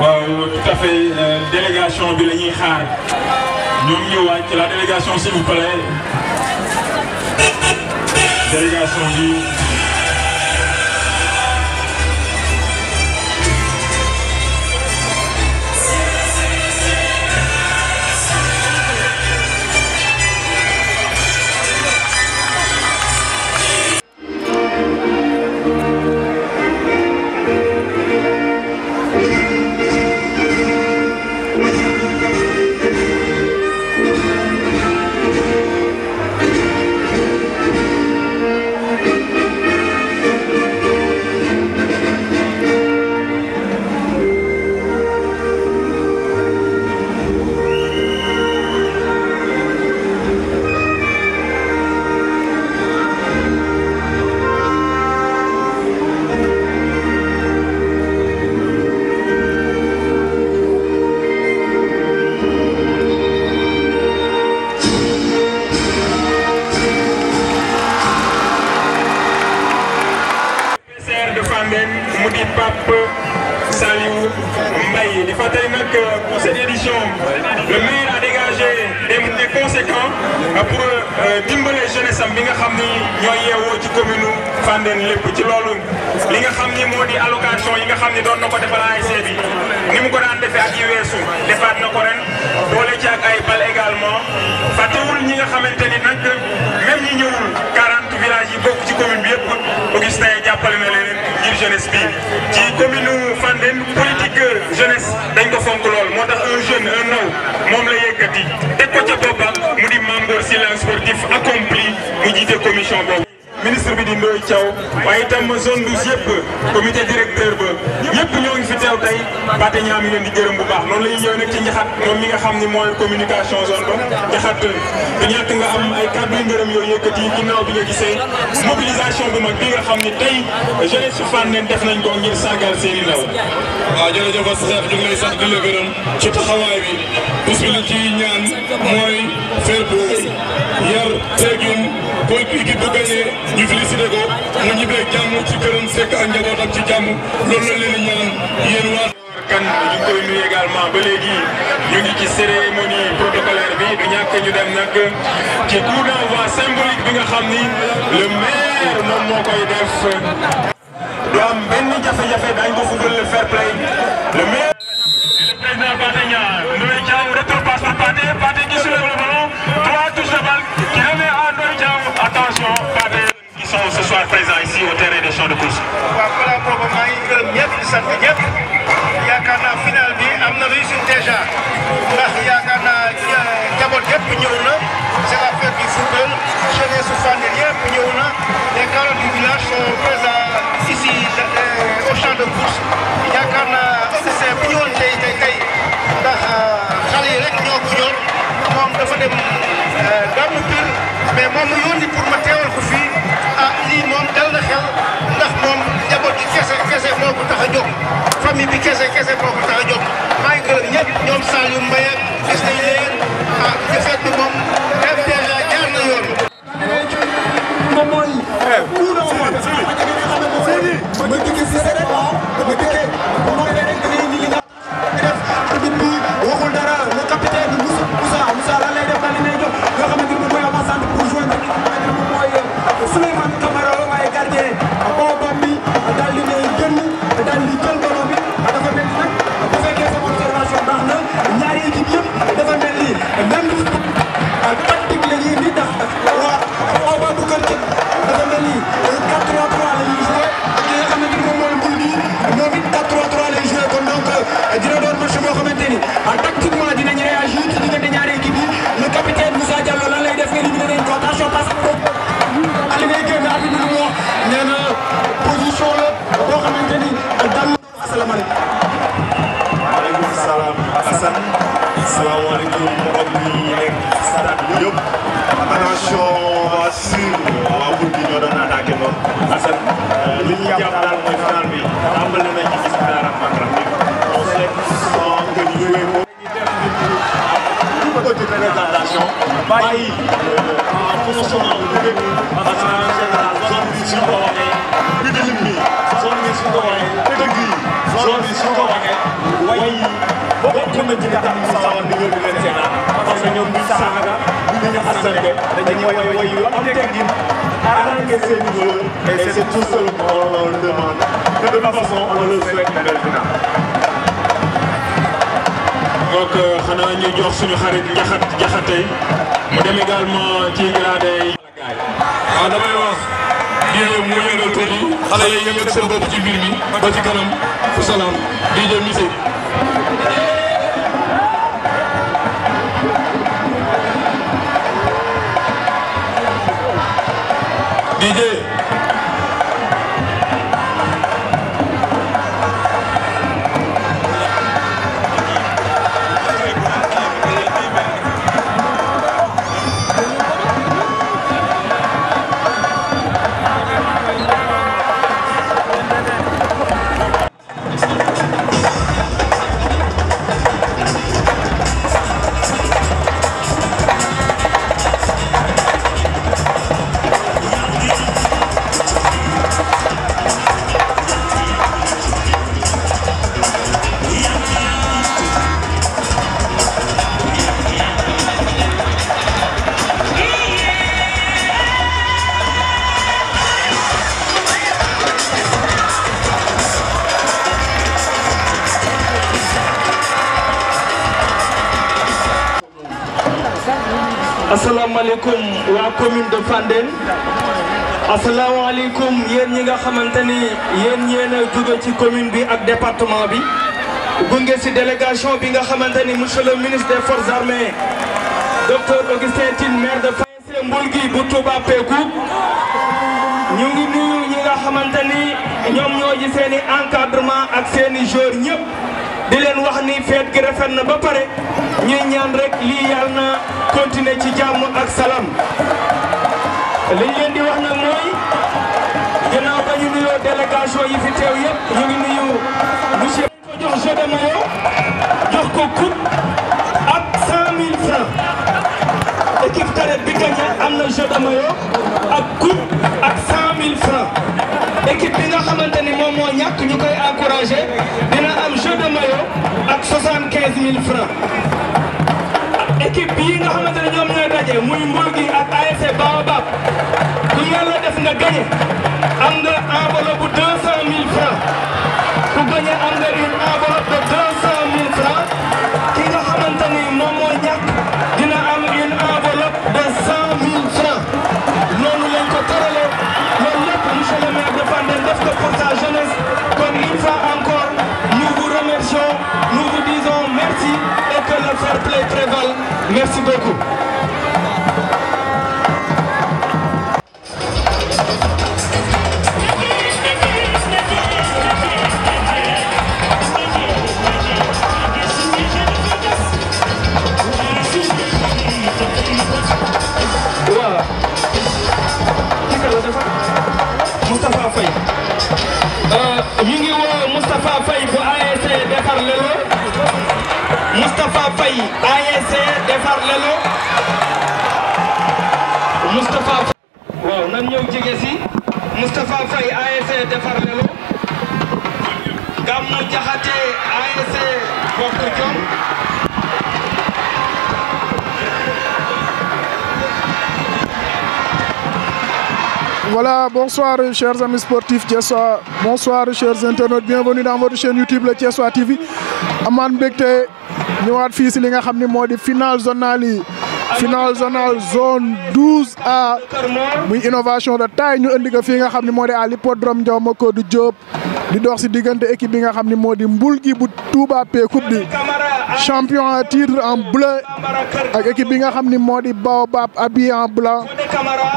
waaw tout à fait délégation bi la ñuy xaar ñoom ñu wàcc la délégation s'il vous plaît délégation bi. mu di Pape Saliou Mbaye di fàttali nag pour cette édition le maire a dégagé des moyens conséquents pour dimbale jeunesse am bi nga xam ni ñooy yeewoo ci commune Fandène lépp ci loolu li nga xam ni moo di allocation yi nga xam ni doon na ko defal ASC bi ni mu ko daan defee at yi weesu defaat na ko ren boole ci ak ay bal également fàttewul ñi nga xamante ni nag même ñi ñëwul 40 villages yi bokk ci commune bi yëpp Augustin jàppale na leen ngir jeunesse bi ci commune Fandène politique jeunesse dañ ko fonk lool moo tax un jeune un ndaw moom la yëkkati teg ko ca boppam mu di Mame Ngor Sylla sportif accompli mu jiite commission boobu. ministre bi di Ndoye Thiaw waaye itam zone 12 yëpp comité directeur ba yëpp ñoo ngi fi teew tey Pathé Niang mi leen di gërëm bu baax noonu la ñuy ñëw nag ci Ndiakhate moom mi nga xam ni mooy communication zone ba Ndiakhate du ñàkk nga am ay kàddu yu ngërëm yooyu yëkkati ginnaaw bi nga gisee mobilisation bu mag bi nga xam ni tey jeunesse su Fandène def nañ ko ngir sargal seeni ndaw. waaw jërëjëf Cheikh ñu ngi lay sant di la gërëm ci taxawaay bi bés bi li ci ñaan mooy fair play yar teggin booy équipe bu gagné ñu félicité ko mu ñibbee jàmm ci këram sekk ak njabootam ci jàmm loolu la leen di ñaan yéen waa. kan ñu ngi koy nuyu également ba léegi ñu ngi ci cérémonie protocolaire bi du ñàkk ñu dem nag ci coup d'envoi symbolique bi nga xam ni le maire moom moo koy def du am benn jafe-jafe dañ ko fugal le fair play le maire. le président Pathé Niang Ndoye Thiaw retour passe pour Pathé qui soulève le ballon droit touche de balle qui remet à Ndoye Thiaw attention Pathé qui sont ce soir présents ici au terrain des champs de course. waaw balaa boobu maa ngi gërëm ñëpp di sant ñëpp yaakaar naa final bi am na réussite déjà ndax yaakaar naa njaboot yëpp ñëw na c'est la fête du football jeunesse su Fandène yëpp ñëw na les 40 du village sont présents ici au champ de course yaakaar naa officier bu ñëwoon tey ndax xale yi rek ñoo ko ñor moom dafa dem gàmmu Pire mais moom mu yónni pour ma teewal ko fii ah lii moom dal na xel ndax moom njaboot gi kese moo ko tax a jóg famille bi kese moo ko tax a jóg maa ngi gërëm ñëpp ñoom Saliou Mbaye gis nañ leen ah ci fête bi moom même déjà jaar na yoon. moom mooy. tout le monde. ma dikkee si rek ma dikkee mooy rek da ngay indi li nga def arbitre bi waxul dara le capitaine Moussa lan lay def daal di lay jox yoo xamante ni moom mooy avancé pour joindre ki nga xamante ni moom mooy Souleymane Camara waaye gardien boobam bi daal di lay génn daal di jël ballon bi dafa mel ni nag bu fekkee bàyyi promotionnel bu dëkk parce que en général zone bi suñ ko waxee bidilim bi zone bi suñ ko waxee dëgg yi zone bi suñ ko waxee way yi bokk na ci nga xam ne sawar di ñëw di leen seetaan parce que ñoom duñ saaga duñu asante dañuy way yu am teggin arrêter seen joueurs et c'est tout seul qu'on leur demande de toute façon on leur souhaite une belle finale. donc xanaa ñu jox suñu xarit jaxate mu dem également ci grade yi. waaw damay wax DJ mu yëngal tuuti xale yi yëngal seen bopp ci mbir mi ba ci kanam ku salaam DJ musique. DJ. asalaamaaleykum waa commune de Fandène asalaamaaleykum yéen ñi nga xamante ni yéen a jóge ci commune bi ak département bi gunge si délégation bi nga xamante ni monsieur le ministre des forces armées docteur Augustin Tine maire de Fandène Mbulgi bu Touba Pékou ñu ngi nuyu ñi nga xamante ni ñoom ñoo ji seen i encadrement ak seen i joueurs ñëpp di leen wax ni fête gi rafet na ba pare ñuy ñaan rek lii yàlla na continuer ci jàmm ak salaam liñ leen di wax nag mooy ginnaaw ba ñu nuyoo délégation yi fi teew yëpp ñu ngi nuyu monsieur ko jox jeu de maillot jox ko coupe ak 100 000 francs équipe cadette bi gagné am na jeu de maillot ak coupe ak 100 000 francs équipe bi nga xamante ni moom moo ñàkk ñu koy encouragé dina am jeu de maillot ak 75 000 francs équipe bii nga xamante ne ñoom ñooy daje muy Mbulgi ak ASC Baobab ku yàlla def nga gagné am nga enveloppe bu 200 000 francs ku gagné am nga une enveloppe de 200 000 francs ki nga xamante ni moom moo ñàkk dina am une enveloppe de 100 000 francs noonu lañ ko tëralee loolu lépp monsieur le maire de Fandène def ko pour sa jeunesse kon une fois encore nous vous remercions nous vous disons merci et que le fair play prévale. Merci beaucoup. Moustapha Faye. ñu ngi woo Moustapha Faye bu ASC defar lelo. Moustapha Faye ASC defar lelo. Moustapha Faye. waaw nan ñëw jege si. Moustapha Faye ASC defar lelo. Gamou Diakhaté ASC Bokk Jom. Voilà, bonsoir chers amis sportifs Thiessois, bonsoir chers internautes, bienvenue dans votre chaîne YouTube le Thiessois TV. amaan mbégte ñëwaat fii si li nga xam ne moo di finale zonale yi finale zonale zone 12A muy innovation de taille ñu indi ko fii nga xam ne moo di à l'hippodrome Ndiaw Macodou Diop di dox si diggante équipe bi nga xam ne moo di Mbulgi bu Touba Pékou di champion en titre en bleu ak équipe bi nga xam ni moo di Baobab habillé en blanc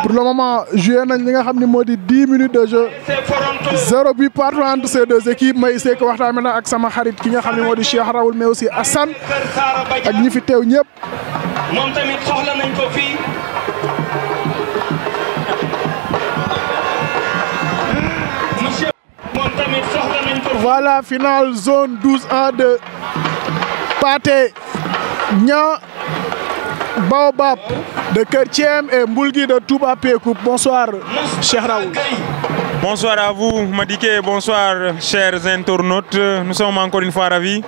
pour le moment joué nañ li nga xam ni moo di 10 minutes de jeu 0 but partout entre ces deux équipes may seek waxtaan maintenant ak sama xarit ki nga xam ne moo di Cheikh Raoul mais aussi Assane ak ñi fi teew ñëpp. moom tamit soxla nañ ko fii. monsieur moom tamit soxla nañ ko. Voilà, finale zone 12A de Pathé Niang Baobab de Kertiem et Mboulgui de Touba Pékou. Bonsoir, cher Raoul. Bonsoir à vous, Madiké, bonsoir, chers internautes. Nous sommes encore une fois ravis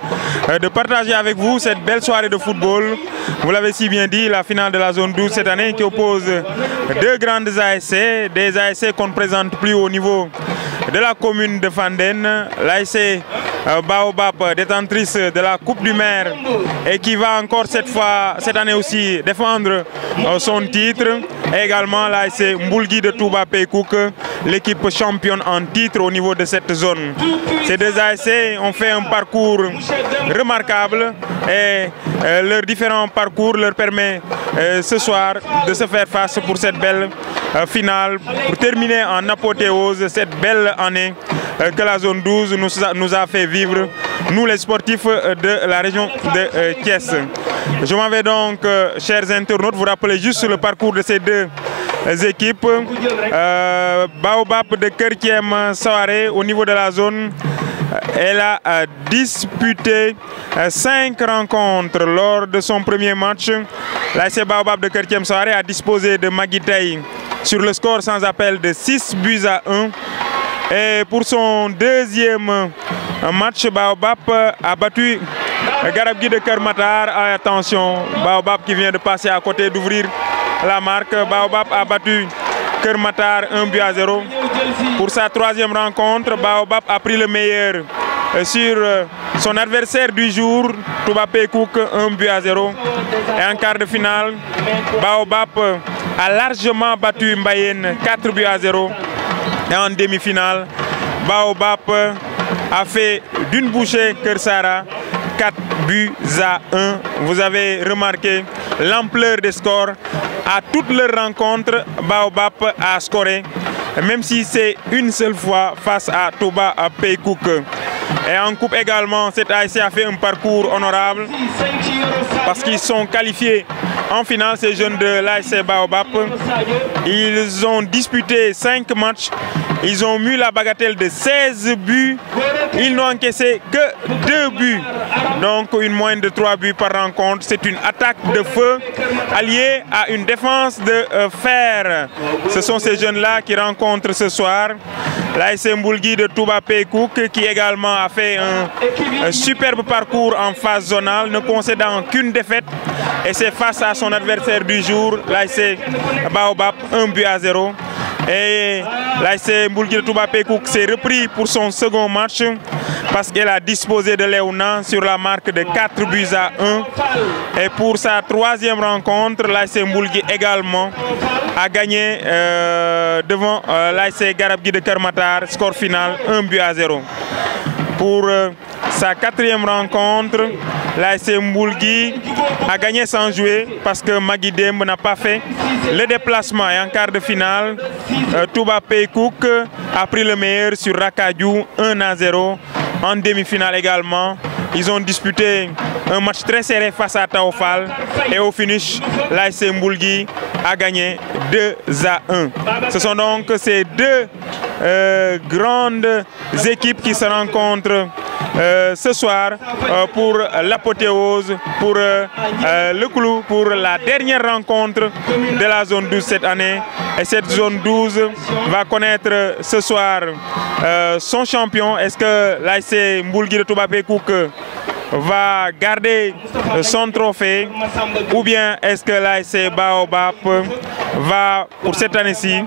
de partager avec vous cette belle soirée de football. Vous l'avez si bien dit, la finale de la zone 12 cette année qui oppose deux grandes ASC, des ASC qu'on ne présente plus au niveau de la commune de Fandène, l'ASC Baobab, détentrice de la Coupe du Maire et qui va encore cette année aussi défendre son titre, et également l'ASC Mboulgui de Touba Pékouk, l'équipe championne en titre au niveau de cette zone. Ces deux ASC ont fait un parcours remarquable et leurs différents parcours leur permet ce soir de se faire face pour cette belle finale, pour terminer en apothéose cette belle année que la zone 12 nous a fait vivre, nous les sportifs de la région de Thiès. Je m'en vais donc, chers internautes, vous rappeler juste le parcours de ces deux équipes. Baobab de Kertiem Soare au niveau de la zone, elle a disputé 5 rencontres lors de son premier match. L'ASC Baobab de Kertiem Soare a disposé de Maguitei sur le score sans appel de 6-1. Et pour son deuxième match, Baobab a battu Garabgui de Kermatar. Attention, Baobab qui vient de passer à côté d'ouvrir la marque. Baobab a battu Kermatar 1-0. Pour sa troisième rencontre, Baobab a pris le meilleur sur son adversaire du jour, Touba Pékouk 1-0. Et en quart de finale, Baobab a largement battu Mbayenne 4-0. Et en demi-finale, Baobab a fait d'une bouchée Kersara 4-1. Vous avez remarqué l'ampleur des scores. À toutes leurs rencontres, Baobab a scoré, même si c'est une seule fois face à Touba Pékouk. Et en coupe également, cette ASC a fait un parcours honorable parce qu'ils sont qualifiés en finale, ces jeunes de l'ASC Baobab. Ils ont disputé 5 matchs. Ils ont mis la bagatelle de 16 buts. Ils n'ont encaissé que 2 buts. Donc une moyenne de 3 buts par rencontre. C'est une attaque de feu alliée à une défense de fer. Ce sont ces jeunes-là qui rencontrent ce soir l'ASC Mboulgui de Touba Pékouk, qui également a fait un superbe parcours en phase zonale, ne concédant qu'une défaite. Et c'est face à son adversaire du jour, l'ASC Baobab 1-0. Et l'ASC Mboulgui de Touba Pékouk s'est repris pour son second match parce qu'elle a disposé de Léona sur la marque de 4-1. Et pour sa troisième rencontre, l'ASC Mboulgui également a gagné devant l'ASC Garabgui de Kermatar, score final 1-0. Pour sa quatrième rencontre, l'ASC Mboulgui a gagné sans jouer parce que Maguidem n'a pas fait le déplacement. Et en quart de finale, Touba Pékouk a pris le meilleur sur Rakadjou 1-0. En demi-finale également, ils ont disputé un match très serré face à Taofal. Et au finish, l'ASC Mboulgui a gagné 2-1. Ce sont donc ces deux grandes équipes qui se rencontrent ce soir pour l'apothéose, pour le clou, pour la dernière rencontre de la zone 12 cette année. Et cette zone 12 va connaître ce soir son champion. Est-ce que l'ASC Mboulgui de Touba Pékouk va garder son trophée, ou bien est-ce que l'ASC Baobab va, pour cette année-ci,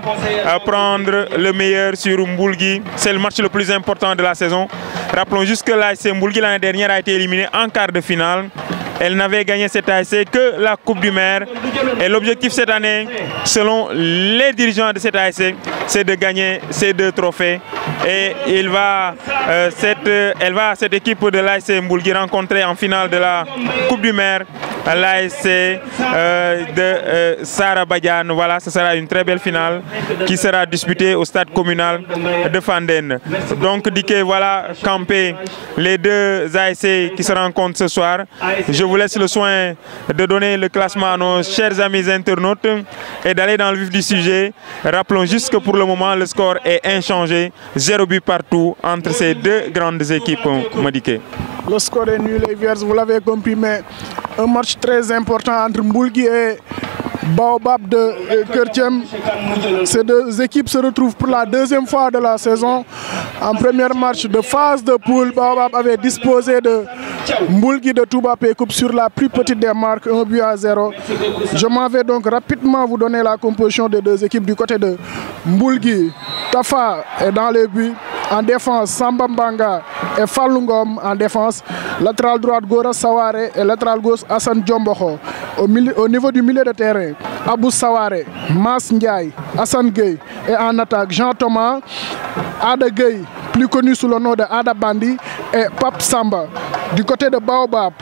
prendre le meilleur sur Mboulgui? C'est le match le plus important de la saison. Rappelons juste que l'ASC Mboulgui l'année dernière a été éliminée en quart de finale. Elle n'avait gagné cette ASC que la Coupe du Maire. Et l'objectif cette année, selon les dirigeants de cette ASC, c'est de gagner ces deux trophées. Et cette équipe de l'ASC Mboulgui rencontrer en finale de la Coupe du Maire l'ASC de Sarabadiane. Voilà, ce sera une très belle finale qui sera disputée au stade communal de Fandène. Donc, Diké, voilà, camper les deux ASC qui se rencontrent ce soir. Je vous laisse le soin de donner le classement à nos chers amis internautes et d'aller dans le vif du sujet. Rappelons juste que pour le moment, le score est inchangé. 0 but partout entre ces deux grandes équipes, Madiké. Le score est nul et vierge, vous l'avez compris, mais un match très important entre Mboulgui et Baobab de Kertiem. Ces deux équipes se retrouvent pour la deuxième fois de la saison. En première match de phase de poule, Baobab avait disposé de Mboulgui de Touba Pékoup sur la plus petite des marques, 1-0. Je m'en vais donc rapidement vous donner la composition des deux équipes. Du côté de Mboulgui, Tafa est dans les buts. En défense, Samba Mbanga et Falungom en défense. Latéral droite, Gora Saware et latéral gauche, Hassan Djomboho. Au niveau du milieu de terrain, Abou Saware, Mas Ndiaye, Hassan Gueye et en attaque, Jean Thomas, Ada Gueye, plus connu sous le nom de Ada Bandi, et Pape Samba. Du côté de Baobab,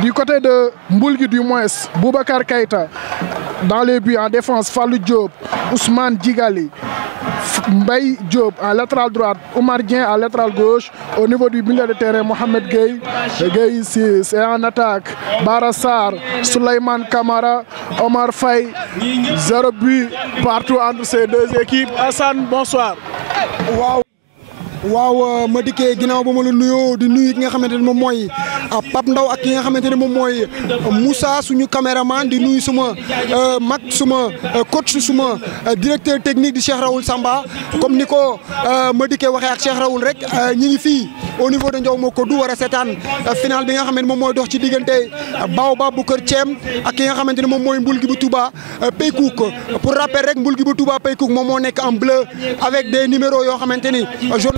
du côté de Mboulgui du moins, Boubacar Keïta. Dans les buts en défense, Fallou Diop, Ousmane Djigali, Mbaye Diop en latéral droite, Omar Dien en latéral gauche. Au niveau du milieu de terrain, Mohamed Gueye. Gueye ici, c'est en attaque. Barassar, Souleymane Kamara, Omar Faye. 0 but partout entre ces deux équipes. Hassan, bonsoir. waaw ma dikkee ginnaaw ba ma la nuyoo di nuyu ki nga xamante ne moom mooy Pape Ndaw ak ki nga xamante ne moom mooy Moussa suñu caméraman di nuyu suma mag suma coach suma directeur technique di Cheikh Raoul Samba comme ni ko ma dikkee waxee ak Cheikh Raoul rek ñi ngi fii au niveau de Ndiaw Macodou war a seetaan final bi nga xam ne moom mooy dox ci diggante Baobab bu Kertiem ak ki nga xamante ne moom mooy Mboulgui bu Touba Pékouk. Pour rappel rek Mboulgui bu Touba Pékouk moom moo nekk en bleu avec des numéros yoo xamante ni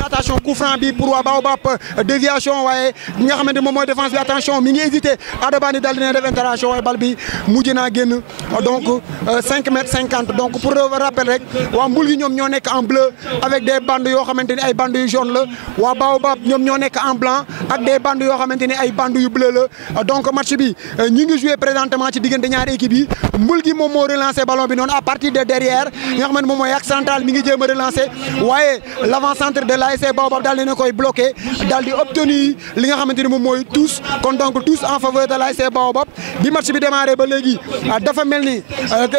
attention coup franc bi pour waa Baobab déviation waaye ñi nga xamante moom mooy défense bi attention mi ngi hésité Adabani dal dina def intervention waaye bal bi mujj naa génn donc 5,50 m. Donc pour rappel rek waa Mboulgui ñoom ñoo nekk en bleu avec des bandes yoo xamante ni ay bandes yu jaune la waa Baobab ñoom ñoo nekk en blanc ak des bandes yoo xamante ni ay bandes yu bleu la donc match bi ñi ngi joué présentement ci diggante ñaari équipe yi Mboulgui moom moo relancé ballon bi noonu à partir de derrière nga xamante moom mooy axe central mi ngi jéem a relancé waaye l'avant-centre de l'ASC Baobab daal dina koy bloqué daal di obtenir li nga xamante ni moom mooy tous kon donc tous en faveur de l'ASC Baobab bi match bi démarré ba léegi dafa mel ni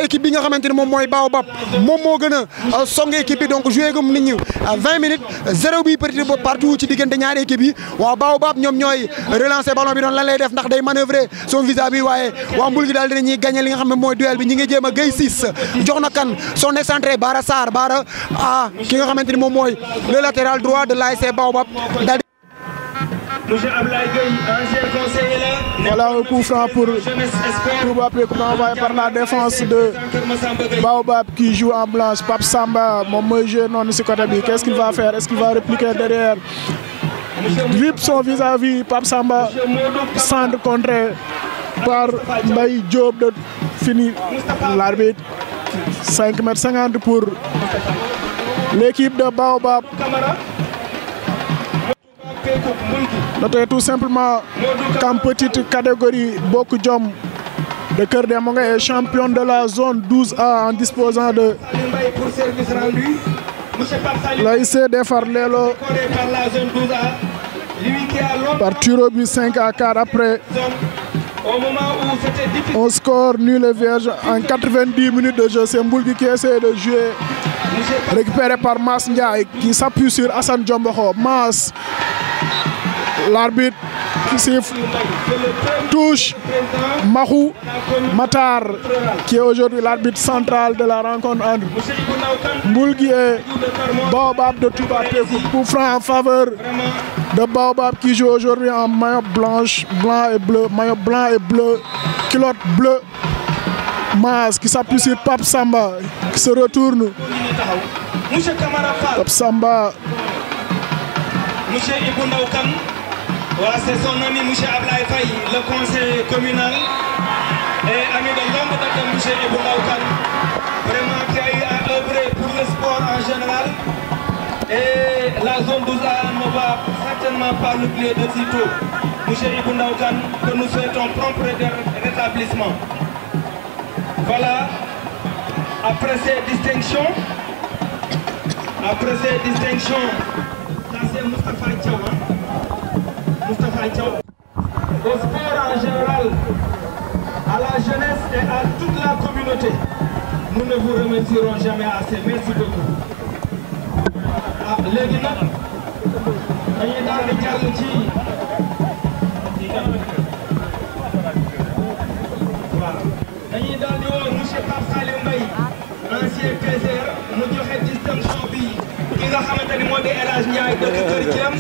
équipe bi nga xamante ni moom mooy Baobab moom moo gën a song équipe bi donc joué gum nit ñi 20 minutes 0 but partout ci diggante ñaari équipe yi waa Baobab ñoom ñooy relancer ballon bi noonu lan lay def ndax day manœuvrer son vis-à-vis waaye waa Mboulgui daal dinañuy gagné li nga xam ne mooy duel bi ñi ngi jéem a Gueye 6 jox na kan son excentré Bara Sarr Bara ki nga xamante ni moom mooy le latéral droit de l'ASC Baobab daal. Monsieur Ablaye Gueye, ancien conseiller là. Voilà un coup franc pour Touba Pékouk envoyé par la défense de Baobab qui joue en blanche. Pape Samba, mon mooy joué non si côté bi. Qu'est-ce qu'il va faire? Est-ce qu'il va répliquer derrière? Drip son vis-à-vis. Pape Samba centre contré par Mbaye Diop de fini l'arbitre. 5,50 m pour l'équipe de Baobab. Notez tout simplement qu'en petite catégorie, Boku Diom de Keur Demanga est champion de la zone 12A en disposant de l'ASC Defar Lelo par Turobi 5-4 après un score nul et vierge en 90 minutes de jeu. C'est Mboulgui qui essaie de jouer, récupéré par Mas Ndiaye qui s'appuie sur Hassan Djomboho. Mas, l'arbitre qui siffle, touche Mahou Matar qui est aujourd'hui l'arbitre central de la rencontre entre Mboulgui et Baobab de Touba Pékouk. Coup franc en faveur de Baobab qui joue aujourd'hui en maillot blanche, blanc et bleu, maillot blanc et bleu, culotte bleue. Mas qui s'appuie sur Pape Samba qui se retourne. Pape Samba. Monsieur Ibou Ndaw Kane, voilà, c'est son ami Monsieur Ablaye Faye, le conseiller communal et ami de longue date de Monsieur Ibou Ndaw Kane, vraiment qui a eu à œuvrer pour le sport en général. Et la zone 12A ne va certainement pas l'oublier de sitôt. Monsieur Ibou Ndaw Kane, que nous souhaitons prompt rétablissement. Voilà, après ces distinctions, c'est Moustapha Thiaw, Moustapha Thiaw. Au sport en général, à la jeunesse et à toute la communauté, nous ne vous remercierons jamais assez. Merci beaucoup. Léegi nag dañuy daal di jàll ci dañuy daal di woo monsieur Pape Salim Mbaye ancien PCR mu joxe distinction bi ki nga xamante ni moo di El Hadj Ndiaye dëkk Kër Thiam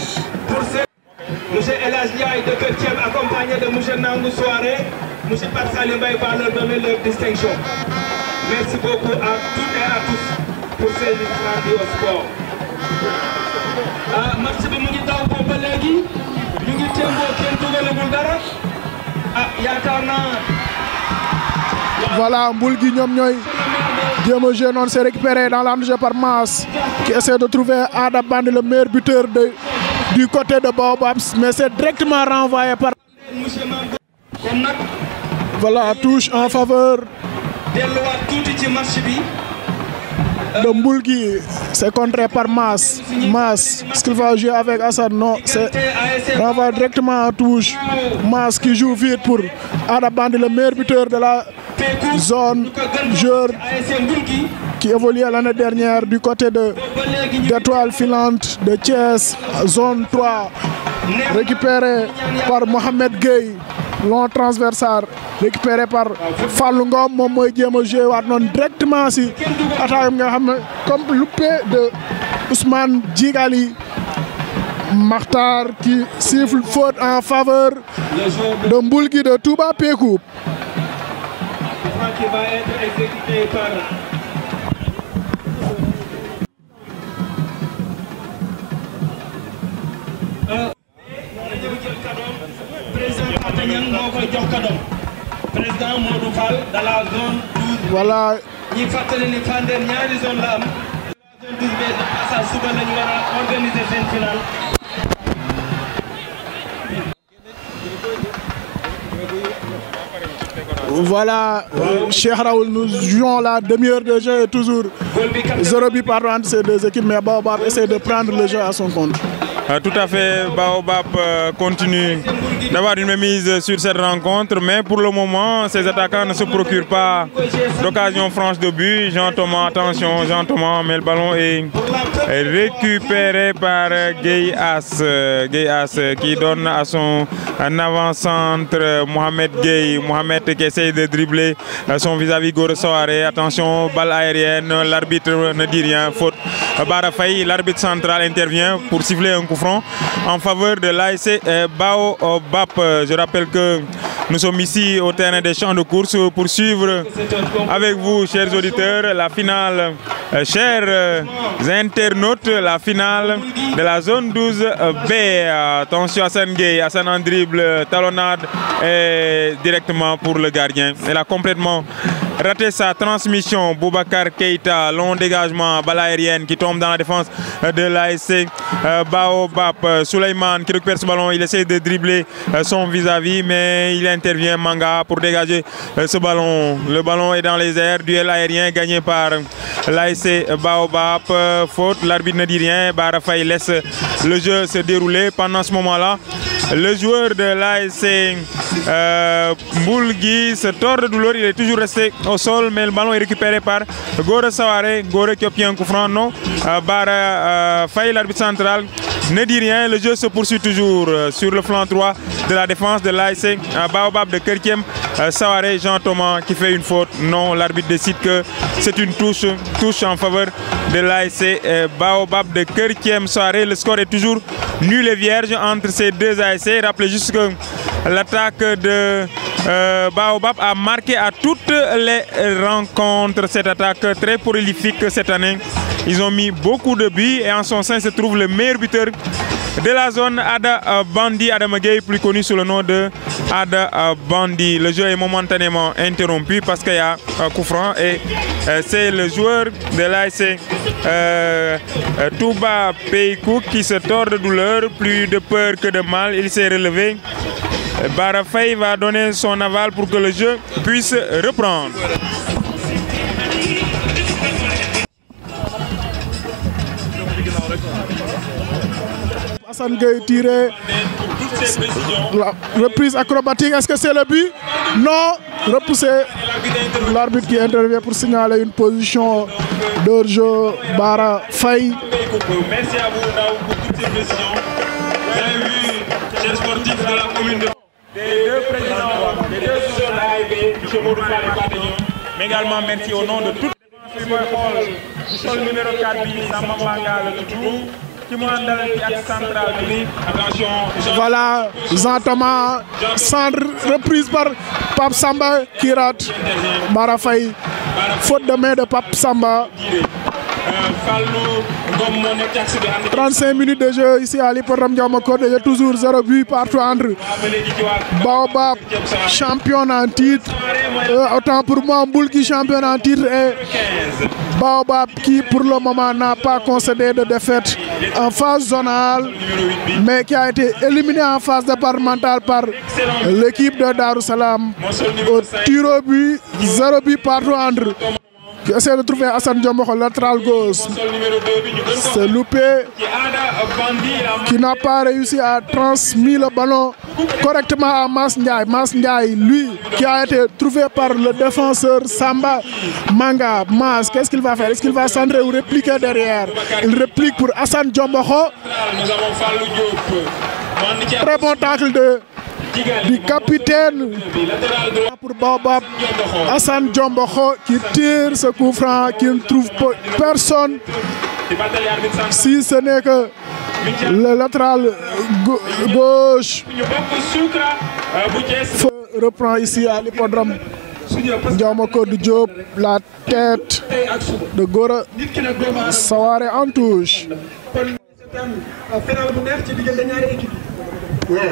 pour monsieur El Hadj Ndiaye de Kër Thiam accompagné de monsieur Nangou Souaré monsieur Pape Salim Mbaye va leur donner leur distinction. Merci beaucoup à toutes et à tous pour ces rendus au sport. Match bi mu ngi daw boobu ba léegi ñu ngi témboo kenn dugalagul dara yaakaar naa. Voilà, Mboulgui ñoom ñooy jéem a jouer noonu, c'est récupéré dans l'enjeu par Mass qui essaie de trouver Ada Bandit, le meilleur buteur du côté de Baobab, mais c'est directement renvoyé par. Voilà, touche en faveur de Mboulgui, c'est contré par Mass. Mass, est-ce qu'il va jouer avec Hassan? Non, c'est renvoyé directement en touche. Mass qui joue vite pour Ada Bandit, le meilleur buteur de la zone, joueur qui évoluait l'année dernière du côté d'Étoile Filante de Thiès, zone 3, récupéré par Mohamed Gueye, long transversal, récupéré par Fallou Ngom, moom mooy jéem a joué waat noonu directement si attaque nga xam ne comme loupé de Ousmane Djigali. Makhtar qui siffle faute en faveur de Mboulgui de Touba Pékou. Qui va être exécuté par président Patagnan moo koy jox cadeau président Modou Fall de la zone 12. Voilà. ñi fàttali ni Fandène ñaari zone la am. zone 12 B de passage suba la ñu war a organiser seen finale. Voilà, Cheikh Raoul, nous jouons la demi-heure de jeu et toujours 0 but par entre ces deux équipes, mais Baobab essaie de prendre le jeu à son compte. Tout à fait, Baobab continue d'avoir une mainmise sur cette rencontre, mais pour le moment, ces attaquants ne se procurent pas d'occasion franche de but. Jean-Thomas, attention, Jean-Thomas, mais le ballon est récupéré par Gueye As. Gueye As qui donne à son avant-centre Mohamed Gueye. Mohamed qui essaye de dribbler son vis-à-vis Gora Souaré. Attention, balle aérienne, l'arbitre ne dit rien, faute. Bara Faye, l'arbitre central intervient pour siffler un coup franc en faveur de l'ASC Baobab. Je rappelle que nous sommes ici au terrain des champs de course pour suivre avec vous, chers auditeurs, la finale, chers internautes, la finale de la zone 12B. Attention Hassan Gueye, Hassan en dribble, talonnade et directement pour le gardien. Il a complètement raté sa transmission. Boubacar Keita, long dégagement, balle aérienne qui tombe dans la défense de l'ASC Baobab. Souleymane qui récupère ce ballon, il essaie de dribbler son vis-à-vis, mais il intervient Manga pour dégager ce ballon. Le ballon est dans les airs, duel aérien gagné par l'ASC Baobab. Faute, l'arbitre ne dit rien. Bara Faye laisse le jeu se dérouler. Pendant ce moment-là, le joueur de l'ASC Mboulgui se tord de douleur, il est toujours resté au sol, mais le ballon est récupéré par Gora Souaré. Gora qui obtient un coup franc, non. Bara Faye, l'arbitre central, ne dit rien. Le jeu se poursuit toujours sur le flanc droit de la défense de l'ASC Baobab de Kër Thiam. Souaré, Jean-Thomas qui fait une faute. Non, l'arbitre décide que c'est une touche en faveur de l'ASC Baobab de Kër Thiam. Souaré, le score est toujours nul et vierge entre ces deux ASC. Rappelez juste que l'attaque de Baobab a marqué à toutes les rencontres. Cette attaque très prolifique cette année. Ils ont mis beaucoup de buts et en son sein se trouve le meilleur buteur de la zone, Ada Bandit, Adam Gueye, plus connu sous le nom de Ada Bandit. Le jeu est momentanément interrompu parce qu'il y a un coup franc et c'est le joueur de l'ASC Touba Pékou qui se tord de douleur, plus de peur que de mal. Il s'est relevé. Bara Faye va donner son aval pour que le jeu puisse reprendre. Hassan Gueye tiré. La reprise acrobatique, est-ce que c'est le but? Non, repoussé. L'arbitre qui intervient pour signaler une position de jeu. Bara Faye. Merci à vous pour toutes ces questions. avez vu, chers sportifs de la commune de des deux présidents, des deux zones AIB, M. Mouroufal et Badegnon. Mais également merci au nom de toutes les personnes numéro 4 Samba Manga le Toutou qui m'ont andal ci ak central bi. Attention. Voilà, Jean Thomas, centre reprise par Pape Samba qui rate. Bara Faye, faute de main de Pape Samba. 35 minutes de jeu ici à l'hippodrome Ndiaw-Macodou, il y a toujours 0 but partout entre Baobab, champion en titre, autant pour moi Mboul qui champion en titre et Baobab qui pour le moment n'a pas concédé de défaite en phase zonale mais qui a été éliminé en phase départementale par l'équipe de Darussalam au tir au but, 0 but partout entre. Qui essaie de trouver Hassan Diomokho, latéral gauche. C'est loupé, qui n'a pas réussi à transmettre le ballon correctement à Mas Ndiaye. Mas Ndiaye, lui, qui a été trouvé par le défenseur Samba Manga. Mas, qu'est-ce qu'il va faire? Est-ce qu'il va centrer ou répliquer derrière? Il réplique pour Hassan Diomokho. Très bon tacle du capitaine pour Baobab, Hassan Diomokho, qui tire ce coup franc, qui ne trouve personne, si ce n'est que le latéral gauche. Reprend ici à l'hippodrome Ndiaw-Macodou Diop, la tête de Gora Sawaré en touche. Oui, donc,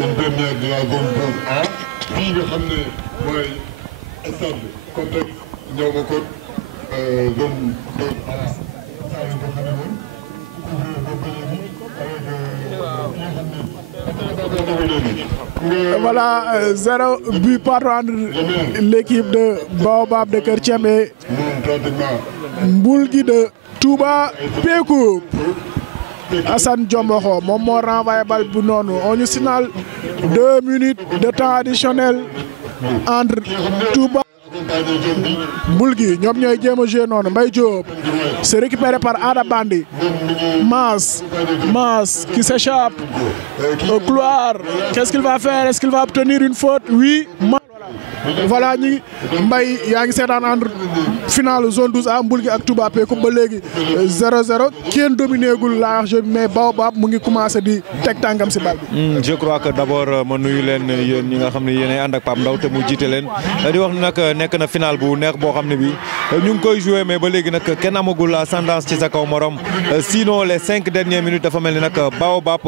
une première de la zone pause A, puis le ramener, oui, stade, contexte, Ndiaw-Macodou, zone pause A. Voilà, 0 but par l'équipe de Baobab de Kertiem et Mboulgui de Touba Pékoup. Hassan Diomokho, moom moo renvoyé bal bu noonu. On nous signale 2 minutes de temps additionnel entre Touba Mboulgui. ñoom ñooy jéem a jouer noonu. Mbaye Diop, c'est récupéré par Ada Bandi. Mas qui s'échappe au couloir. Qu'est-ce qu'il va faire? Est-ce qu'il va obtenir une faute? Oui. Voilà ñi Mbaye yaa ngi seetaan entre finale zone 12 A Mboulgui ak Touba Pékoup ba léegi 0-0 kenn dominé gul la jeu mais Baobab mu ngi commencé di teg tàngam si bal bi. Je crois que d'abord ma nuyu leen yéen ñi nga xam ne yéenay ànd ak Pape Ndaw te mu jiite leen di wax nag nekk na finale bu neex boo xam ne bi ñu ngi koy joué mais ba léegi nag kenn amagul ascendance ci sa kaw morom sinon les 5 dernières minutes dafa mel ni nag Baobab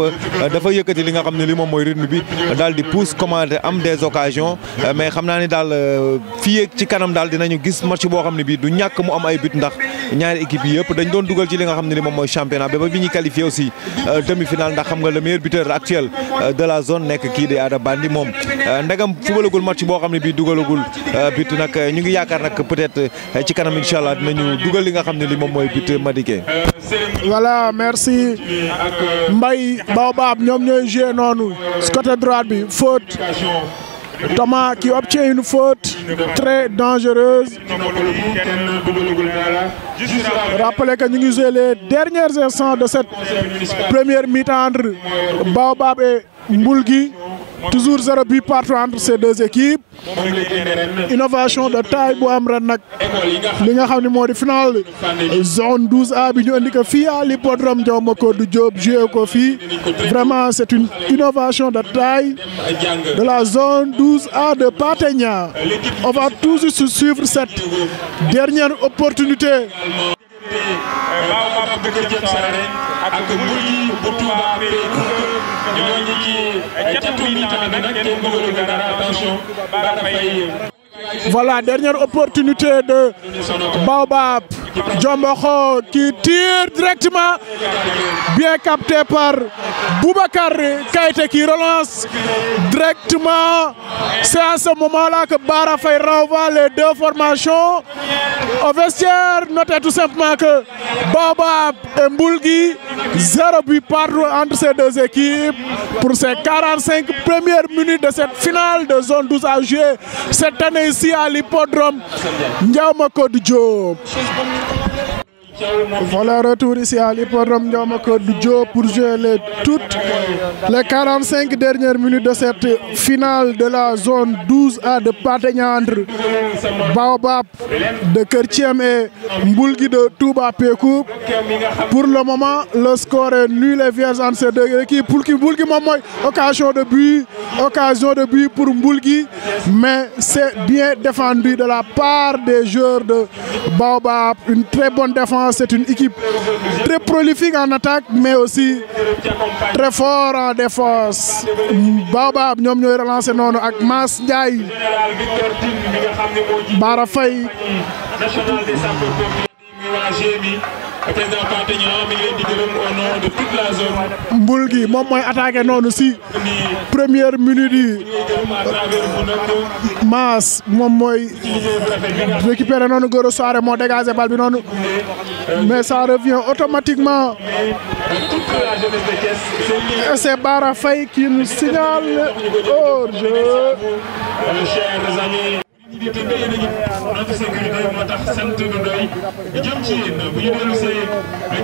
dafa yëkkati li nga xam ne li moom mooy rythme bi daal di pousse commandé am des occasions mais xam naa ni daal fii ci kanam daal dinañu gis match boo xam ne bii du ñàkk mu am ay but ndax ñaari équipe yi yëpp dañ doon dugal ci li nga xam ne ni moom mooy championnat ba bi ñuy qualifié aussi demi-finale ndax xam nga le meilleur buteur actuel de la zone nekk kii di Ada Bandi moom ndegam fubalagul match boo xam ne bii dugalagul but nag ñu ngi yaakaar nag peut-être ci kanam incha allah dinañu dugal li nga xam ne li moom mooy but Madické. Voilà, merci Mbaye. Baobab ñoom ñooy joué noonu côté droite bi faute. Thomas qui obtient une faute très dangereuse. Rappelez que nous avons joué les derniers instants de cette première mi-temps entre Baobab et Mboulgui. Toujours 0 but partout entre ces deux équipes. Innovation de taille bu am ren nag li nga xam ne moo di finale zone 12A bi ñu indi ko fii à l'hippodrome Ndiaw-Macodou Diop joué ko fii. Vraiment c'est une innovation de taille de la zone 12A de Pategna. On va tout juste suivre cette dernière opportunité. Voilà, dernière opportunité de Baobab. Diomokho qui tire directement, bien capté par Boubacar Keïta qui relance directement. C'est à ce moment-là que Bara Faye renvoie les deux formations au vestiaire. Notez tout simplement que Baobab et Mboulgui, 0 but partout entre ces deux équipes pour ces 45 premières minutes de cette finale de zone 12 à jouer cette année ici à l'hippodrome Ndiaw-Macodou Diop. Voilà, retour ici à l'hippodrome Ndiamakodou Diop pour jouer toutes les 45 dernières minutes de cette finale de la zone 12A de Pathé entre Baobab de Keur Thiem et Mboulgui de Touba Pékou. Pour le moment, le score est nul et vierge entre ces deux équipes. Mboulgui moom mooy occasion de but pour Mboulgui, mais c'est bien défendu de la part des joueurs de Baobab. Une très bonne défense. C'est une équipe très prolifique en attaque, mais aussi très fort en défense. Baobab ñoom ñooy relancer noonu ak Mass Ndiaye, Bara Faye. Mboulgui moom mooy attaqué noonu si première minute yi. Mass moom mooy récupéré noonu Goro Soare moo dégagé bal bi noonu, mais ça revient automatiquement. Et c'est Bara Faye qui nous signale hors-jeu. notre sécurité moo tax sant du doy jëm ci yéen bu ñu dellu see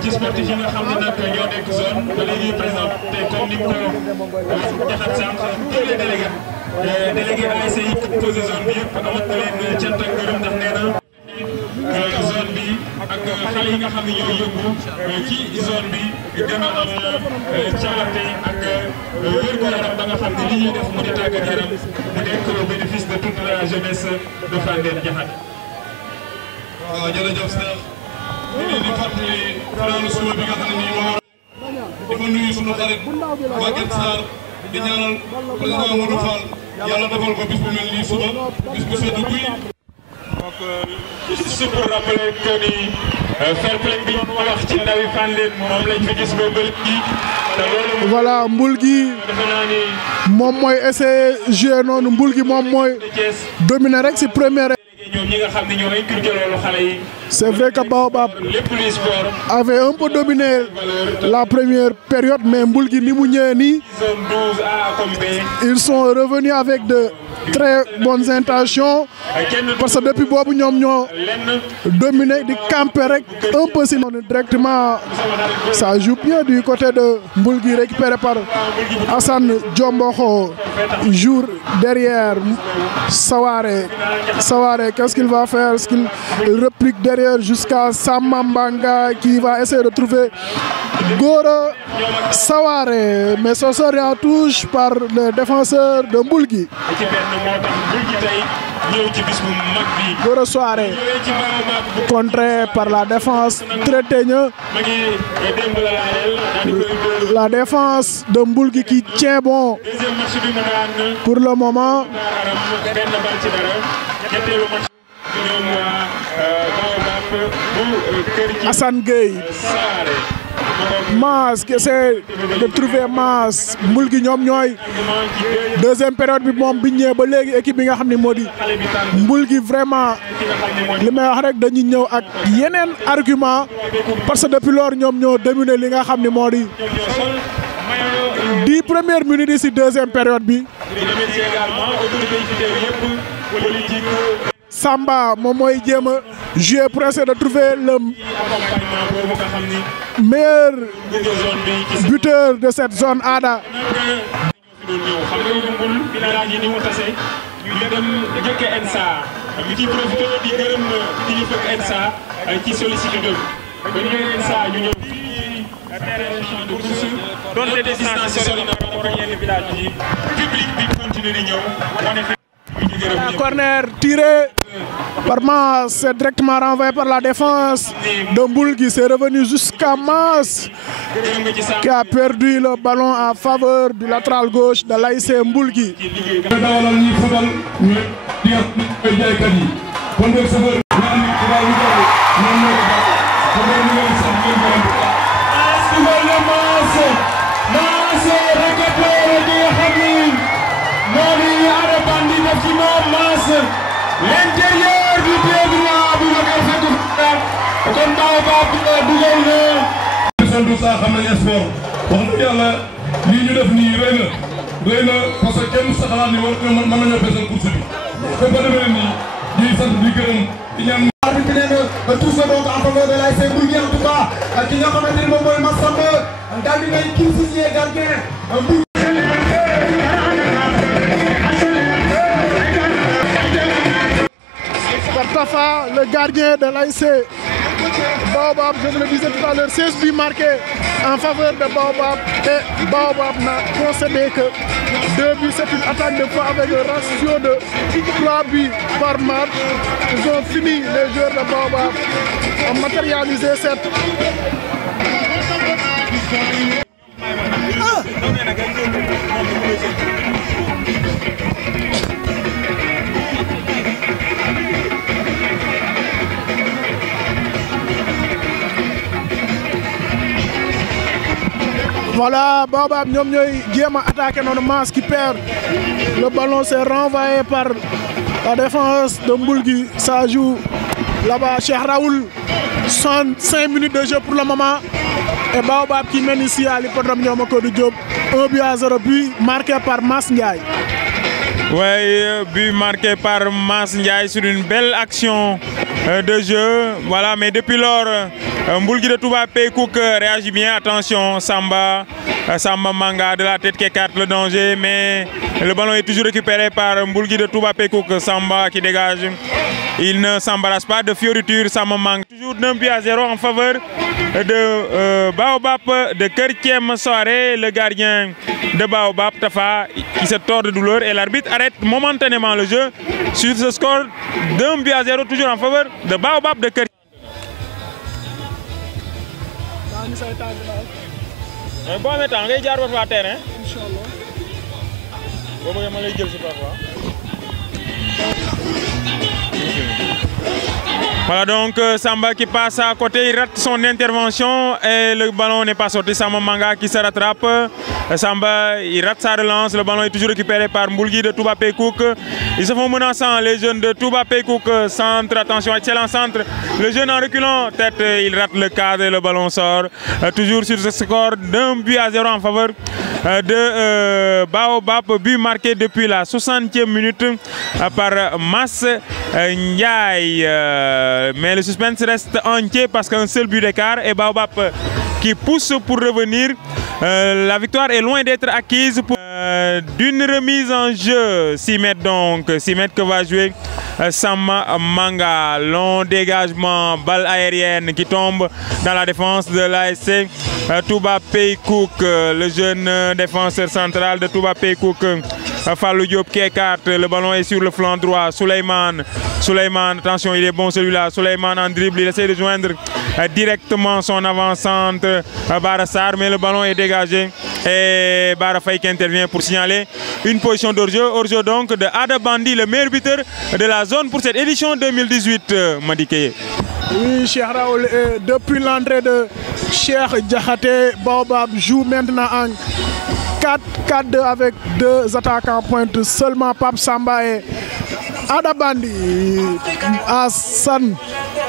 ci sportif yi nga xam ne nag ñoo nekk zone ba léegi présenté comme ni ko jaxat sànq tous les délégué ASC yi composé zone bi yëpp amat na leen cant ak gërëm ndax nee na zone bi ak xale yi nga xam ne ñoo yëngu ci zone bi gën a am cawarte ak wér-gu-yaram ba nga xam ne li ñuy def mu di tàggat yaram mu nekk au bénéfice de toute la jeunesse de Fandène Diakhaté. waaw jërëjëf Cheikh ñu ngi di fàttali finaalu suba bi nga xam ne nii moo war di fa nuyu sunu xarit Maguette Sarr di ñaanal président Modou Fall yàlla defal ko bis bu mel nii suba bis bu sedd guy. donc juste pour rappeler que ni fair play bi ñu wax ci ndawi Fandène moom lañ fi gis ba léegi te loolu. Voilà, Mboulgui moom mooy essayer jouer noonu. Mboulgui moom mooy dominer rek si première. C'est vrai que Baobab avait un peu dominé la première période, mais Mboulgui ni mu ñëwee nii ils sont revenus avec de très bonnes intentions parce que depuis boobu ñoom ñoo dominé di camper rek un peu sinon directement. Ça joue bien du côté de Mboulgui, récupéré par Assane Diombokho, jour derrière Sawaré. Qu'est-ce qu'il va faire? Est-ce qu'il réplique derrière jusqu'à Samambanga qui va essayer de trouver Gora Sawaré, mais ce sera en touche par le défenseur de Mboulgui. Gora Sawaré contré par la défense très teigneux. La défense de Mboulgui qui tient bon pour le moment. Assane Gueye, Mass qui essaie de trouver Mass. Mboulgui ñoom ñooy deuxième période bi moom bi ñëwee ba léegi équipe bi nga xam ne moo di Mboulgui vraiment li may wax rek dañuy ñëw ak yeneen argument parce que depuis lors ñoom ñoo dominé li nga xam ne moo di 10 premières minutes yi si deuxième période bi. Samba moom mooy jéem a jouer pour essayer de trouver le meilleur buteur de cette zone Ada. Un corner tiré par Mass, c'est directement renvoyé par la défense de Mboulgui. C'est revenu jusqu'à Mass qui a perdu le ballon en faveur du latéral gauche de l'ASC Mboulgui. L'intérieur du pied droit bu nga fekk kon Baobab dugal na sant saa xam nañ sport wax dëgg yàlla lii ñu def nii rëy na parce que kenn sa xalaat ni war mën nañoo feesal course bi ba demee nii ñuy sant di gërëm di ñaan terminé na tout ça donc en faveur de l'ASC Boulgui en tout cas ki nga xamante ni moom mooy Massamba daal di ngay kii signé gardien Tafa, le gardien de l'ASC Baobab, je vous le disais tout à l'heure, 16 buts marqués en faveur de Baobab et Baobab n'a concédé que 2 buts. C'est une attaque de poids avec un ratio de 3 buts par match. Ils ont fini, les joueurs de Baobab, à matérialiser cette... Voilà, Baobab ñoom ñooy jéem a attaqué noonu Mass qui perd le ballon, c'est renvoyé par la défense de Mboulgui. Ça joue là-bas, Cheikh Raoul, 65 minutes de jeu pour le moment. Et Baobab qui mène ici à l'hippodrome Ndioma Codou Diop, 1-0, but marqué par Mass Ndiaye. Oui, but marqué par Mass Ndiaye sur une belle action de jeu. Voilà, mais depuis lors, Mboulgui de Touba Peykouk réagit bien. Attention, Samba Manga de la tête qui écarte le danger, mais le ballon est toujours récupéré par Mboulgui de Touba Peykouk. Samba qui dégage. Il ne s'embarrasse pas de fioriture, Samba Manga. Toujours 1-0 en faveur de Baobab de Kertiem Soare, le gardien de Baobab, Tafa, qui se tord de douleur. Et l'arbitre arrête momentanément le jeu sur ce score d'1-0, toujours en faveur de Baobab de Kertiem. Bon, maintenant, on va dire votre terrain. Inch'Allah. Voilà donc Samba qui passe à côté, il rate son intervention et le ballon n'est pas sorti. Samba Manga qui se rattrape. Samba il rate sa relance, le ballon est toujours récupéré par Mboulgui de Touba Peykouk. Ils se font menaçants, les jeunes de Touba Peykouk. Centre, attention, excellent centre. Le jeune en reculant, tête, il rate le cadre et le ballon sort. Toujours sur ce score d'1-0 en faveur de Baobab, but marqué depuis la 60e minute par Mass Ndiaye. Mais le suspense reste entier parce qu'un seul but d'écart et Baobab qui pousse pour revenir. La victoire est loin d'être acquise pour d'une remise en jeu. 6 mètres donc, 6 mètres que va jouer Samba Manga. Long dégagement, balle aérienne qui tombe dans la défense de l'ASC Touba Peykouk. Le jeune défenseur central de Touba Peykouk, Fallou Diop qui écarte. Le ballon est sur le flanc droit. Souleymane, attention, il est bon celui-là. Souleymane en dribble, il essaie de joindre directement son avant-centre Barassar, mais le ballon est dégagé. Et Barafay qui intervient pour signaler une position hors-jeu donc de Ada Bandi, le meilleur buteur de la zone pour cette édition 2018. Madikeye. Oui, Cheikh Raoul, depuis l'entrée de Cheikh Diakhaté, Baobab joue maintenant en 4-4-2 avec 2 attaquants en pointe. Seulement Pape Samba et Ada Bandi. Hassan,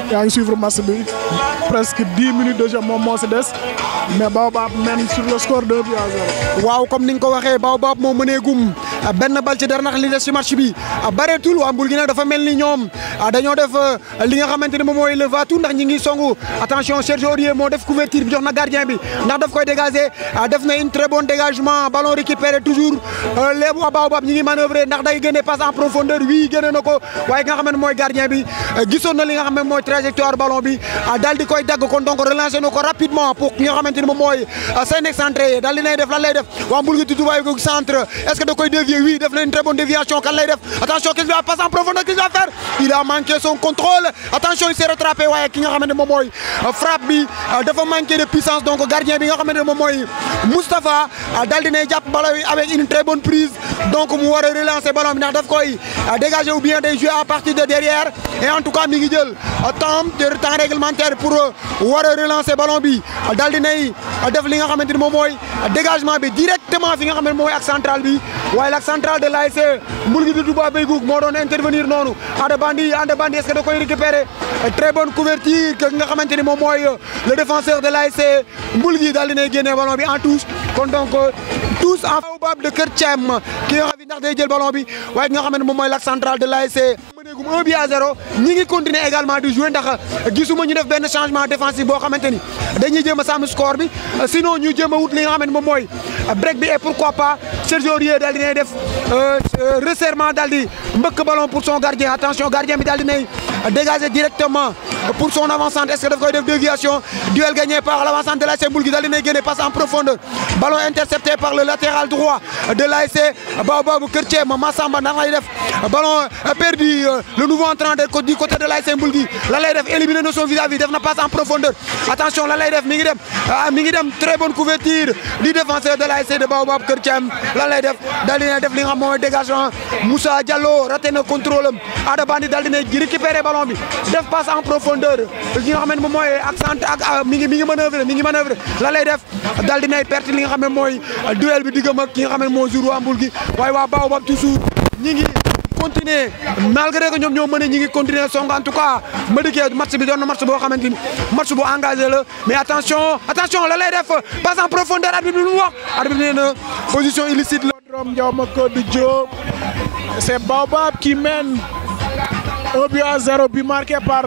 il a suivre match bi. Presque 10 minutes de jeu, mon Cédès. Mais Baobab mène sur le score de 2-0. Waaw, comme ni nga ko waxee Baobab moo mënee gum benn bal ci dara ndax li des ci match bi bareetul. waa Mboulgui nag dafa mel ni ñoom dañoo def li nga xamante ne moom mooy le va-tout ndax ñi ngi songu. Attention, Serge Aurier moo def couverture bi jox na gardien bi ndax daf koy dégager. Def na une très bonne dégagement, ballon récupéré toujours. Les waa Baobab ñi ngi manœuvrer ndax day génne passe en profondeur. Oui, génne na ko waaye nga xam ne mooy gardien bi gisoon na li nga xam ne mooy trajectoire ballon bi daal di koy dagg kon donc relancer na ko rapidement pour ki nga xamante ne moom mooy seen excentré daal di lay def lan lay def. waa Mboulgui di Touba Peykouk centre, est-ce que da koy dévier? Oui, def na une très bonne déviation. Kan lay def? Attention, qu'est-ce qu'il va passer en profondeur, qu'est-ce qu'il va faire? Il a manqué son contrôle. Attention, il s'est rattrapé waaye ki nga xamante ne moom mooy frappe bi dafa manqué de puissance. Donc gardien bi nga xamante ne moom mooy Moustapha daal di nay jàpp ballon bi avec une très bonne prise. Donc mu war a relancer ballon bi ndax daf koy dégager ou bien day jouer à partir de derrière. Et en tout cas mi ngi jël temps réglementaire pour war a relancer ballon bi daal di nay def li nga xamante ne moom mooy dégagement bi directement fi nga xam ne mooy ak central bi. waaye l'axe central de l'ASC Mboulgui de Touba Peykouk moo doon intervenir noonu. Ada Bandi est-ce que da koy récupérer? Très bonne couverture que nga xamante ni moom mooy le défenseur de l'ASC Mboulgui daal di nay génne ballon bi en touche. kon donc tous en Baobab de Kertiem ki nga xam ne ndax day jël ballon bi waaye nga xam ne moom mooy l'axe central de l'ASC gum 1-0 ñi ngi continuer également di jouer ndax gisuma ñu def benn changement défensif boo xamante ni dañuy jéem a sàmm score bi sinon ñu jéem a wut li nga xamante moom mooy break bi et pourquoi pas Sergio Aurier daal dinay def resserrement daal di mbëkk ballon pour son gardien attention gardien bi daal dinay dégager directement pour son avant-centre est-ce que daf koy def déviation duel gagné par l'avant-centre de l'ASC Mboul Gui daal dinay génne passe en profondeur ballon intercepté par le latéral droit de l'ASC Baobab Kër Thiam Massamba ndax lay def ballon perdu le nouveau entrant du côté de l'ASC Mboul Gui lan lay def éliminer na son vis-à-vis def na passe en profondeur attention lan lay def mi ngi dem très bonne couverture du défenseur de l'ASC de Baobab Kër Thiam lan lay def daal dina def li nga xam mooy dégagement Moussa Diallo raté na contrôle am Ada Bandi daal dina récupérer ballon bi def passe en profondeur li nga xam ne moom mooy accent ak mi ngi manœuvre lan lay def daal dina perte li nga xam ne mooy duel bi diggam ak ki nga xam ne moo jour waa Mboul Gui waaye waa Baobab toujours ñi ngi continuer malgré que ñoom ñoo mën a ñi ngi continuer song en tout cas ma dikkee match bi doon na match boo xamante ni match bu engagé la mais attention la lay def passe en profondeur arbitre bi lu mu wax arbitre bi nee na position illicite la. Ndiaw Macodou Diop, c'est Baobab qui mène 1-0 but marqué par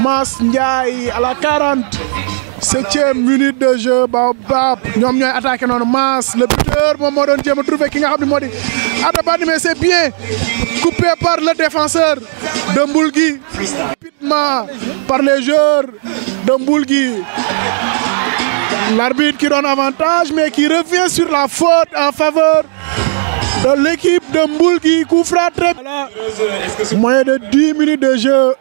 Mass Ndiaye à la 47e minute de jeu. Baobab ñoom ñooy attaqué noonu Mass le buteur moom moo doon jéem a trouvé ki nga xam ne moo di Ada Bandi mais c'est bien coupé par le défenseur de Mboul Gui rapidement par les joueurs de Mboul Gui. L'arbitre qui donne avantage mais qui revient sur la faute en faveur de l'équipe de Mboul Gui. Coup franc très moins de 10 minutes de jeu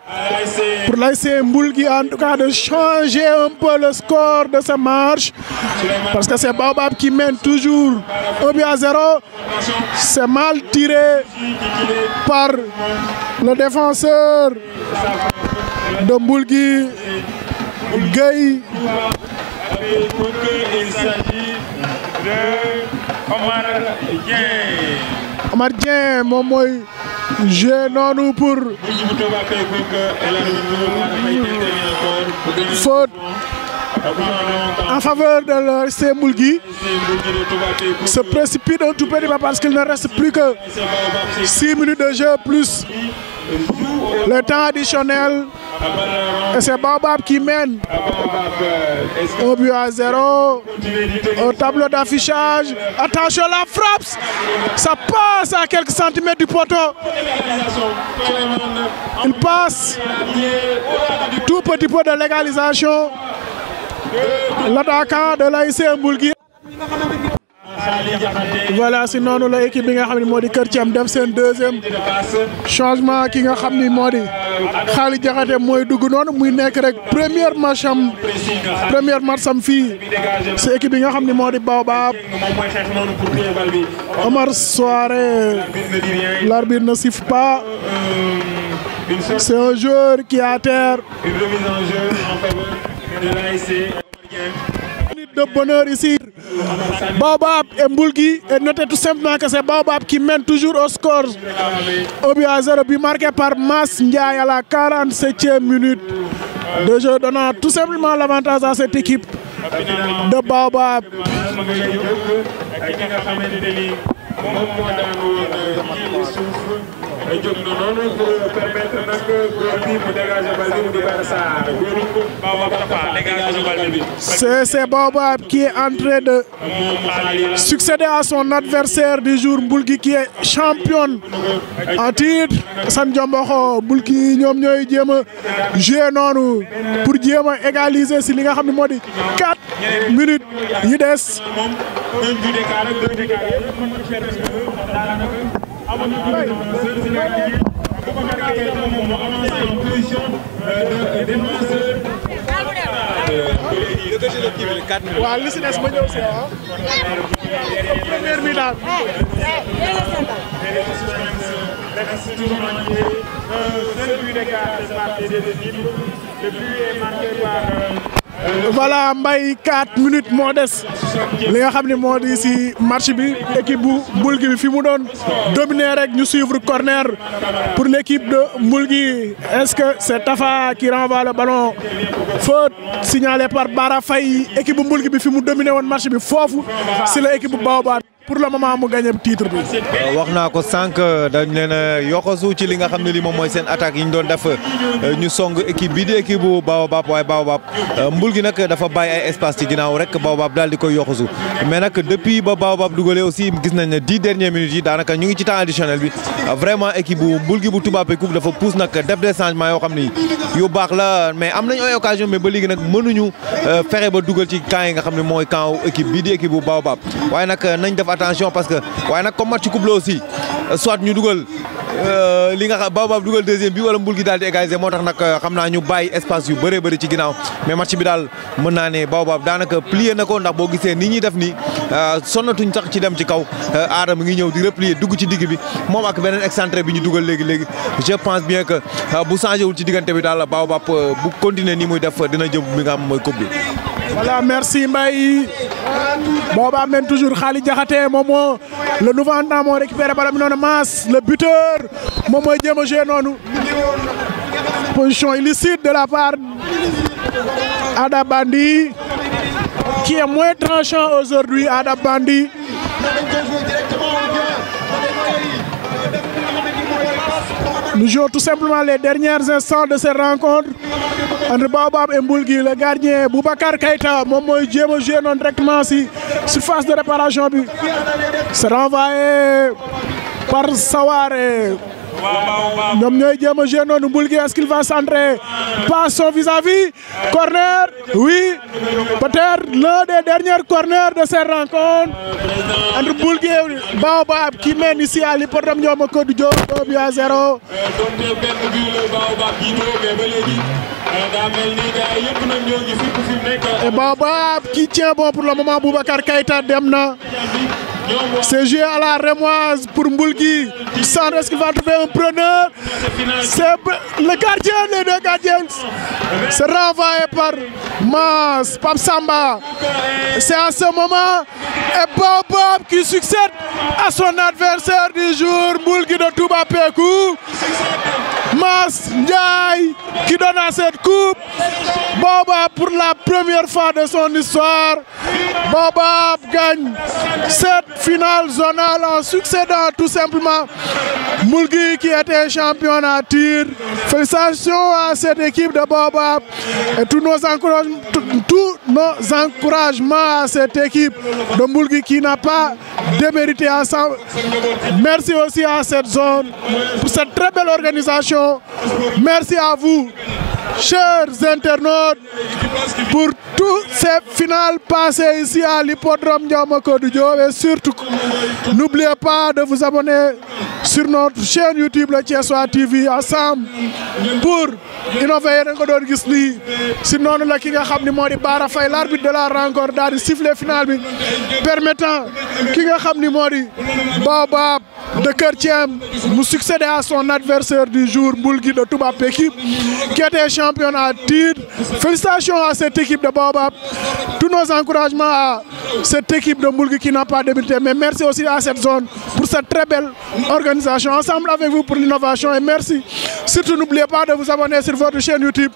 pour l'ASC Mboul Gui en tout cas de changer un peu le score de ce match parce que c'est Baobab qui mène toujours 1-0. C'est mal tiré par le défenseur de Mboul Gui Gueye. Il s'agit de Omar Dieng moom mooy joué noonu pour faute en faveur de l'ASC Mboul Gui se précipite un tout petit peu parce qu'il ne reste plus que 6 minutes de jeu plus le temps additionnel et c'est Baobab qui mène 1-0 au tableau d'affichage. Attention la frappe, ça passe à quelques centimètres du poteau. Il passe tout petit peu de légalisation. L'attaquant de l'ASC Mboul Gui. Voilà si noonu la équipe bi nga xam ne moo di Kër Thiam def seen deuxième changement ki nga xam ni moo di Khaly Diakhaté mooy dugg noonu muy nekk rek première match am fii si équipe bi nga xam ni moo di Baobab. Omar Souaré, l'arbitre ne siffle pas. C'est un joueur qui est à terre. Une remise en jeu en faveur de l'ASC. De bonheur ici, Baobab et Mboul Gui, et notez tout simplement que c'est Baobab qui mène toujours au score 1-0, but marqué par Mass Ndiaye à la 47e minute de jeu, donnant tout simplement l'avantage à cette équipe de Baobab. C'est Baobab qui est en train de succéder à son adversaire du jour Mboul Gui qui est championne en titre. San Diomboxo Mboul Gui ñoom ñooy jéem a jouer noonu pour jéem a égaliser si li nga xam ne moo di 4 minutes yi des. waaw li si des ma ñëw si waaw. première mi-temps. Voilà Mbaye 4 minutes moo des li nga xam ne moo di si match bi équipe bu Mboul Gui bi fi mu doon dominer rek ñu suivre corner pour l'équipe de Mboul Gui. Est-ce que c'est Tafa qui renvoie le ballon? Faute signalé par Bara Faye. Équipe bu Mboul Gui bi fi mu dominer woon match bi foofu si la équipe bu Baobab pour le moment mu gagné titre bi. wax naa ko sànq dañ leen a yokkasu ci li nga xam ne li moom mooy seen attaque yi ñu doon def ñu song équipe bii di équipe bu Baobab waaye Baobab mbul gi nag dafa bàyyi ay espace ci ginnaaw rek Baobab daal di koy yokkasu mais nag depuis ba Baobab dugalee aussi gis nañ ne 10 dernières minutes yi daanaka ñu ngi ci temps additionnel bi vraiment équipe bu mbul gi bu Touba Pekoum dafa pousse nag def des changements yoo xam ni yu baax la mais am nañu ay occasion mais ba léegi nag mënuñu fexe ba dugal ci camp yi nga xam ne mooy camp équipe bii di équipe bu Baobab waaye nag nañ def attention parce que waaye nag comme match coupe la aussi soit ñu dugal li nga xam Baobab dugal deuxième bi wala mbul gi daal di égaliser moo tax nag xam naa ñu bàyyi espace yu bëree bëri ci ginnaaw mais match bi daal mën naa ne Baobab daanaka plié na ko ndax boo gisee ni ñuy def nii sonnatuñ sax ci dem ci kaw aada mi ngi ñëw di replier dugg ci digg bi moom ak beneen excentré bi ñu dugal léegi je pense bien que bu changé wul ci diggante bi daal Baobab bu continuer nii muy def dina jëm mi nga xam mooy coupe bi. Voilà, merci Mbaye. Baobab mène toujours Khali Diakhaté, Momo, le nouveau entrant moo récupéré ballon bi noonu Mass, le buteur moom mooy jéem a joué noonu. Position illicite de la part Ada Bandi qui est moins tranchant aujourd'hui. Ada Bandi. Nous jouons tout simplement les derniers instants de cette rencontre entre Baobab et Mbul gi. Le gardien Boubacar Keita moom mooy jéem a joué noonu directement si surface de réparation bi. C'est renvoyé par Sawaré. ñoom ñooy jéem a joué noonu Mbul gi. Est-ce qu'il va centrer? Passe son vis-à-vis. Corner, oui. Peut-être l'un des derniers corners de cette rencontre entre Mbul gi et Baobab qui mène ici à l'hippodrome Ndiomacodou Diop 2-0. Et Baobab qui tient bon pour le moment. Boubacar Keita dem na. C'est joué à la rémoise pour Mbul gi. Est-ce qu'il va trouver un preneur? C'est le gardien, les deux gardiens. C'est renvoyé par Mass, Pape Samba. C'est à ce moment et Baobab qui succède à son adversaire du jour, Mbul gi de Touba Pekoum. Mass Ndiaye qui donne à cette coupe. Baobab pour la première fois de son histoire. Baobab gagne cette finale zonale en succédant tout simplement Mbul gi qui était champion à tir. Félicitations à cette équipe de Baobab et tous nos encouragements à cette équipe de Mbul gi qui n'a pas démérité ensemble. Merci aussi à cette zone pour cette très belle organisation. Merci à vous, chers internautes, pour toutes ces finales passées ici à l'hippodrome Ndiomacodou Diop. Et surtout, n'oubliez pas de vous abonner sur notre chaîne YouTube le Thiessois TV ensemble pour innover. Yéen a ko doon gis lii si noonu la ki nga xam ni moo di Bara Faye l'arbitre de la rencontre daal di siffler finale bi permettant ki nga xam ni moo di Baobab de Kër Thiam mu succéder à son adversaire du jour Mbul gi de Touba Pekoum qui était champion à titre. Félicitations à cette équipe de Baobab. Tous nos encouragements à cette équipe de Mbul gi qui n'a pas débuté. Mais merci aussi à cette zone pour cette très belle organisation. Ensemble avec vous pour l'innovation et merci. Surtout n'oubliez pas de vous abonner sur votre chaîne YouTube,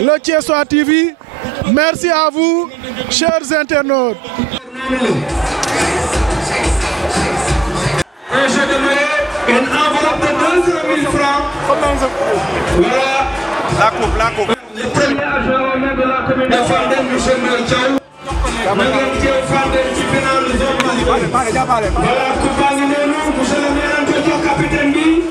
le Thiessois TV. Merci à vous, chers internautes. Et je demande une enveloppe de 200 000 francs. Voilà. La coupe. Le premier agent au maire de la commune de Fandène, monsieur Merthiaw. Na ngeen jël Fandène ci finale zone Mali. Voilà, coupe baa ngi noonu, monsieur le maire, jox capitaine bi.